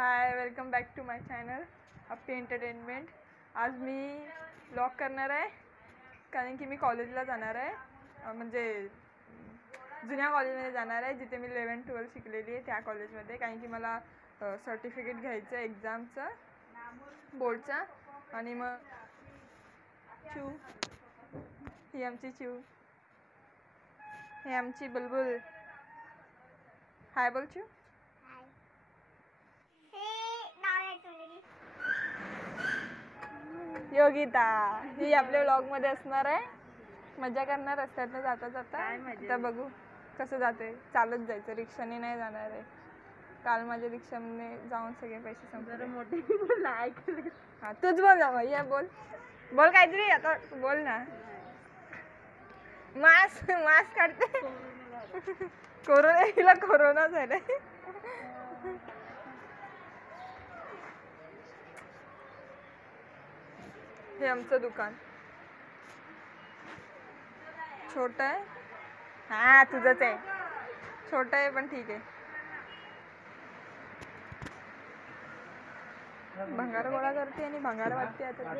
High, welcome back to my channel happy entertainment. आज मी vlog करणार आहे कारण की मी कॉलेजला जाणार आहे, म्हणजे जुन्या कॉलेजमध्ये जाणार आहे जिथे मी 11-12 शिकलेली आहे त्या कॉलेजमध्ये, कारण की मला सर्टिफिकेट घ्यायचं आहे एक्झामचं, बोर्डचा। आणि मग चू ही आमची चू, हे आमची बुलबुल। हाय बोल चू। योगिता ही आपल्या व्लॉगमध्ये असणार आहे, मजा करणार रस्त्यातनं जाता जाता। आता बघू कसं जाते, चालत जायचं, रिक्षाने नाही जाणार आहे। काल माझ्या रिक्षाने जाऊन सगळे पैसे संपले। हां तूच बोल ना भैया, बोल बोल काहीतरी, आता बोल ना। मास्क मास्क काढते, कोरोना, हिला कोरोना झालाय। हे आमचं दुकान छोटं आहे, हां तुझंच आहे, छोटं आहे पण ठीक आहे। भंगार गोळा करते आणि भंगार वाटते। आता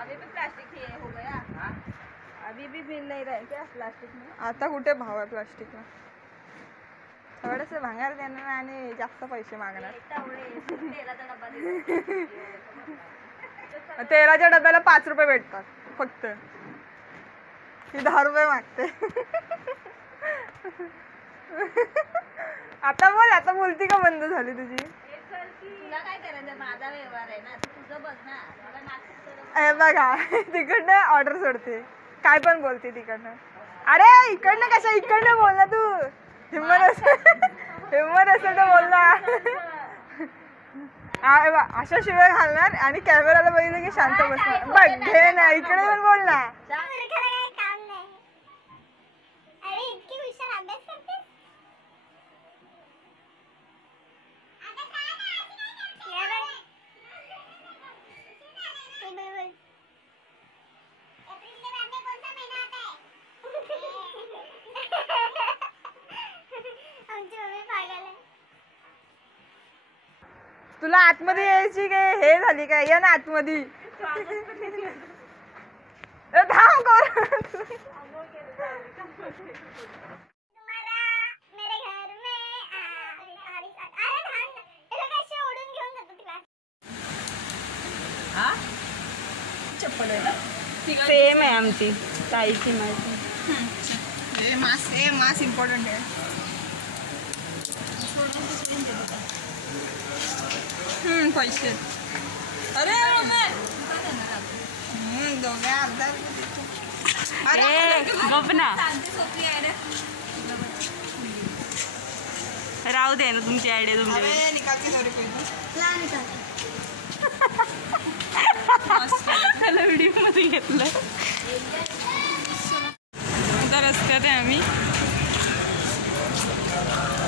अभी भी प्लास्टिक ही हो गया, अभी भी बिल नहीं रहे क्या प्लास्टिक में? आता कुठे भाव आहे प्लास्टिकला, थोडंसं भंगार देणार आणि जास्त पैसे मागणार। तेलाच्या डब्याला 5 रुपये भेटतात फक्त, ही 10 रुपये मागते। आता बोल, आता बोलती का बंद झाली तुझी? तुला काय करायचं, माझा व्यवहार आहे ना, तुझं बघ ना। हे बघा तिकडनं ऑर्डर सोडते, काय पण बोलते तिकडनं। अरे इकडनं कशा, इकडनं बोल ना तू, हिम्मत असेल तर बोल ना। अशा शिवाय घालणार आणि कॅमेराला बघितलं की शांत बसणार। बघ घे ना, इकडे पण बोल ना। तुला आतमध्ये यायची काय हे झाली काय, या ना आतमध्ये। थांब कर, चप्पल आहे ना सेम आहे आमची ताईची माझी। मास इम्पॉर्टंट आहे। पैसे, अरे दोघे अर्धा गप ना, राहू दे ना तुमची आयडिया तुमच्या निकालची सॉरी त्याला व्हिडिओ मध्ये घेतलं। आता रस्त्यात आहे आम्ही,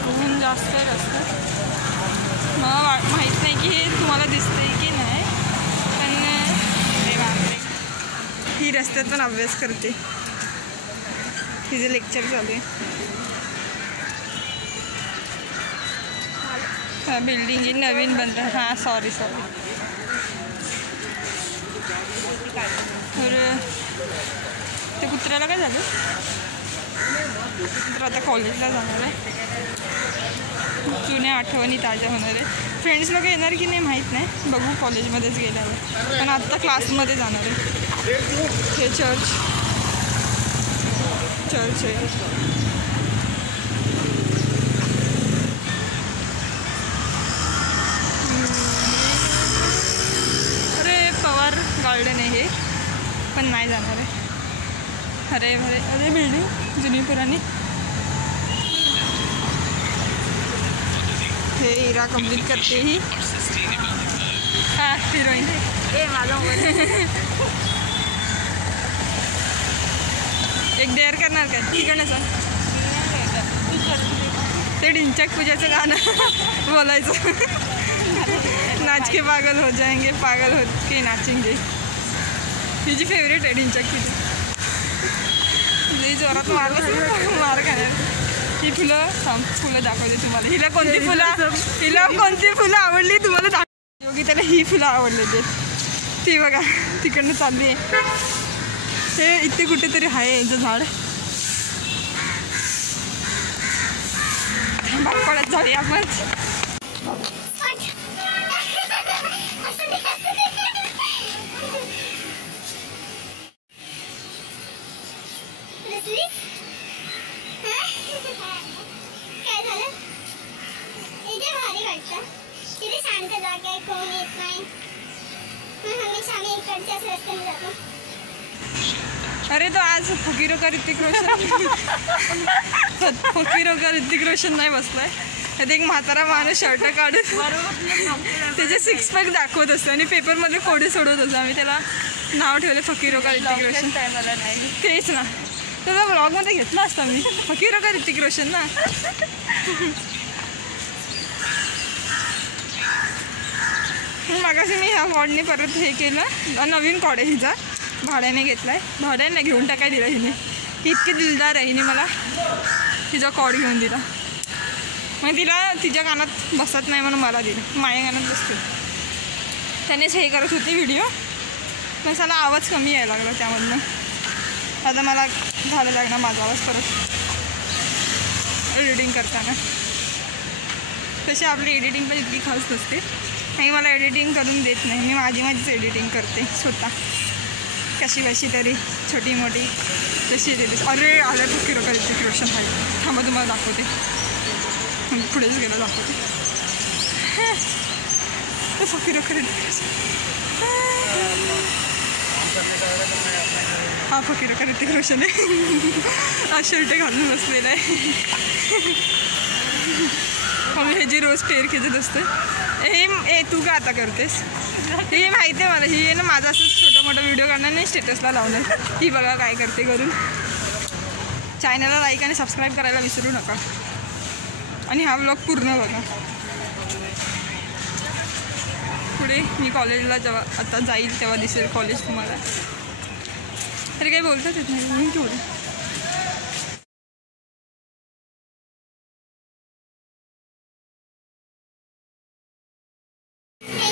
ऊन जास्त आहे रस्त्यात, मला माहीत नाही की हे तुम्हाला दिसतंय की नाही, पण अरे बापरे, ही रस्त्यात पण अभ्यास करते, तिचे लेक्चर चालू आहे। बिल्डिंग ही नवीन बनतात, हां सॉरी तर ते कुत्र्याला काय झालं, तर आता कॉलेजला जाणार आहे, जुन्या आठवणी ताज्या होणार आहे। फ्रेंड्स लोक येणार की नाही माहीत नाही, बघू कॉलेजमध्येच गेल्यावर, पण आत्ता क्लासमध्ये जाणार आहे। हे चर्च आहे, अरे पवार गार्डन आहे हे, पण नाही जाणार आहे। अरे बिल्डिंग जुनी पुराणी, हे इरा कंप्लीट करते ही, हां हिरोईन ए माझा एक डेअर करणार का, तिकडनं सांग, ते ढिंचक पूजाचं गाणं बोलायचं, नाच के पागल हो जाएंगे, पागल हो के नाचेंगे, तिची फेवरेट आहे ढिंचक पूजा। जोरात मार खाणार। ही फुलं दाखवते तुम्हाला. हिला कोणती फुलं आवडली तुम्हाला दाखव. योगी त्याला ही फुलं आवडलेली ती बघा तिकडनं चालली आहे. हे इथे कुठेतरी आहे याचं झाड. बागपाड्यात जाऊया आपण. काय झालं इथे भारी वाटतं. तिथे शांत जागा आहे, कोण येत नाही. हमेशा आम्ही इकडच्याच रस्त्याने जातो. अरे तो आज फकीरो का ऋतिक रोशन नाही बसलाय. त्यात एक म्हातारा माणूस शर्ट काढून त्याचे सिक्स पॅक दाखवत असतो आणि पेपरमध्ये कोडे सोडवत असतो. आम्ही त्याला नाव ठेवले फकीरो का ऋतिक रोशन. तेच ना, त्याला ब्लॉगमध्ये घेतला असता मी. फकीरो का ऋतिक रोशन ना. मागाशी मी ह्या कॉडने परत हे केलं. नवीन कॉड आहे हिचा, भाड्याने घेतला आहे. भाड्याने घेऊन टाकाय दिला हिने. इतकी दिलदार आहे हिने मला तिचा कॉड घेऊन दिला. मग तिला तिच्या कानात बसत नाही म्हणून मला दिलं. माझ्या कानात बसते. त्यानेच हे करत होती व्हिडिओ. पण त्याला आवाज कमी यायला लागला त्यामधनं. आता मला झालं लागणार माझा आवाज परत एडिटिंग करताना. तशी आपली एडिटिंग पण इतकी खास नसते. आणि मला एडिटिंग करून देत नाही. मी माझीच एडिटिंग करते स्वतः. कशी तरी छोटी मोठी तशी देते. अरे आलं फकीरो का ऋतिक रोशन आहे. थांबा तुम्हाला दाखवते. पुढेच गेलं दाखवते. फकीरो का ऋतिक रोशन. हा फकीरो का ऋतिक रोशन आहे. हा शर्ट घालून बसलेला आहे. मग हे जी रोज पेअर खेचत असते. हे तू का आता करतेस? हे माहिती आहे मला. ही आहे ना माझा असं छोटा मोठा व्हिडिओ काढणार नाही स्टेटसला लावणार. ही बघा काय करते करून. चॅनलला लाईक आणि सबस्क्राईब करायला विसरू नका. आणि हा व्लॉग पूर्ण बघा. पुढे मी कॉलेजला जेव्हा आता जाईल तेव्हा दिसेल कॉलेज तुम्हाला. तरी काही बोलताच येत नाही मी केवढं.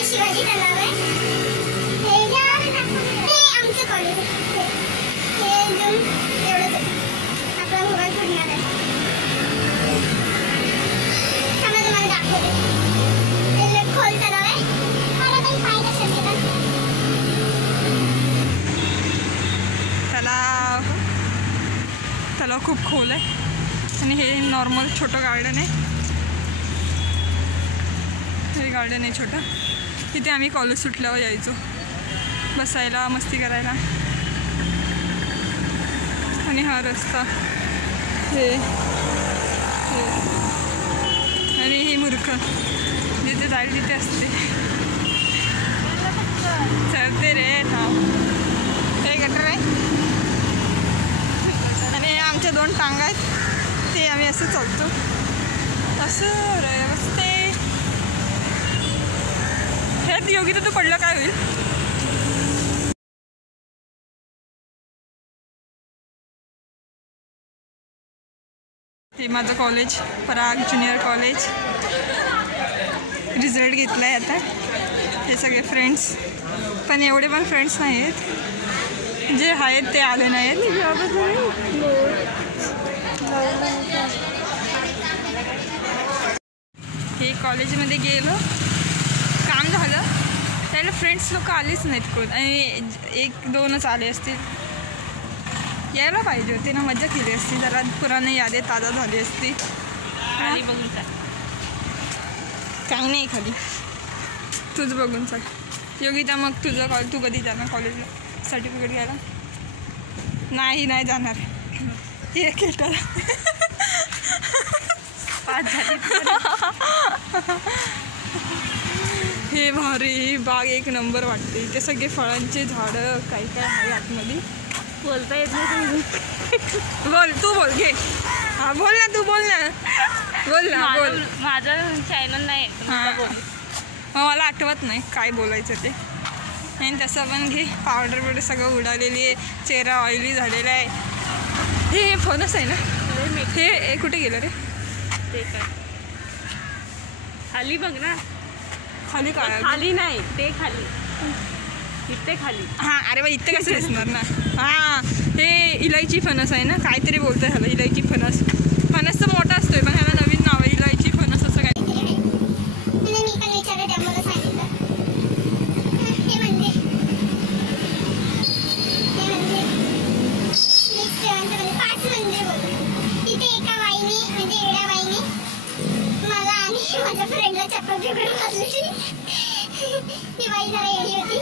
शिवाजी तलाव आहे. हे आमचं कॉलेज आहे. हे एकदम एवढंच आहे. आपला मोबाईल फुटणार आहे. थांबा तुम्हाला दाखवते. हे खोल तलाव आहे. मला काही पाय कशात येतात. तलाव खूप खोल आहे. आणि हे नॉर्मल छोटं गार्डन आहे. हे गार्डन आहे छोटं. तिथे आम्ही कॉलेज सुटल्यावर यायचो बसायला, मस्ती करायला. आणि हा रस्ता हे आणि हे मूर्ख जिथे जाईल तिथे असते. चढते रे नाव. हे गटर आहे. आणि हे आमच्या 2 टांगा आहेत. ते आम्ही असं चालतो. असं रे रस्ते. ह्यात योगी तर तू पडलं काय होईल. हे माझं कॉलेज पराग ज्युनियर कॉलेज. रिझल्ट घेतला आहे आता. हे सगळे फ्रेंड्स. पण एवढे पण फ्रेंड्स नाही आहेत. जे आहेत ते आले नाही आहेत. हे कॉलेजमध्ये गेलो, काम झालं, त्याला फ्रेंड्स लोक आलेच नाहीत कोण. आणि 1-2च आले असतील. यायला पाहिजे होती ना, मजा केली असती. जरा पुराने यादी ताजा झाली असती. खाली बघून चाल. काही नाही खाली. तुझं बघून चाल. योगिता मग तुझं तू कधी जाणार कॉलेजला सर्टिफिकेट घ्यायला? नाही जाणार. हे केटाला 5 झाली. हे भारी बाग एक नंबर वाटते. ते सगळे फळांचे झाडं काय आहे आतमध्ये. बोलता येत नाही. बोल तू बोल घे. हा बोल ना तू बोल ना बोल. माझं चॅनल नाही. हां मग मला आठवत नाही काय बोलायचं ते. आणि तसं पण घे. पावडर बिवडर सगळं उडालेली आहे. चेहरा ऑइली झालेला आहे. हे फणस आहे ना. हे कुठे गेलं रे. ते काय खाली बघ ना, खाली काय खाली नाही ते खाली, इथे खाली. हां अरे बा इथे कसं दिसणार ना. हां हे इलायची फणस आहे ना, काहीतरी बोलतोय ह्याला इलायची फणस. फणस तर मोठा असतोय पण ह्याला नवीन नाव आहे इलायची फणस असं काय. म्हणजे मी पण विचारलं त्या मला सांगितलं हे म्हणजे पाच मंदिर बोलतो. तिथे एका बाईने म्हणजे एवढ्या बाईने मला आणि माझ्या फ्रेंडला चप्पल फेकून बसली. ती बाई जरा येडी होती.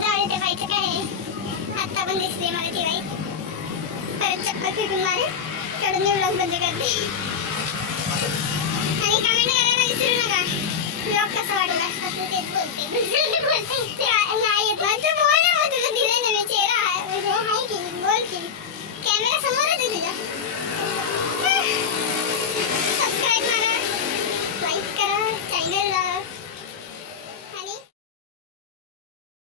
जाऊ त्या बाईचं काय आहे, आत्ता पण दिसते मला ती बाई. परत चप्पल फेकून मारे कडून मी ब्लॉग बंद करते. आणि कमेंट करायला विसरू नका ब्लॉग कसा वाटला. तेच बोलते नाही येत ना तू बोल ना, मग तुला दिलं ना मी चेहरा आहे की बोल की कॅमेरा समोरच आहे तुझ्या. सबस्क्राईब करा.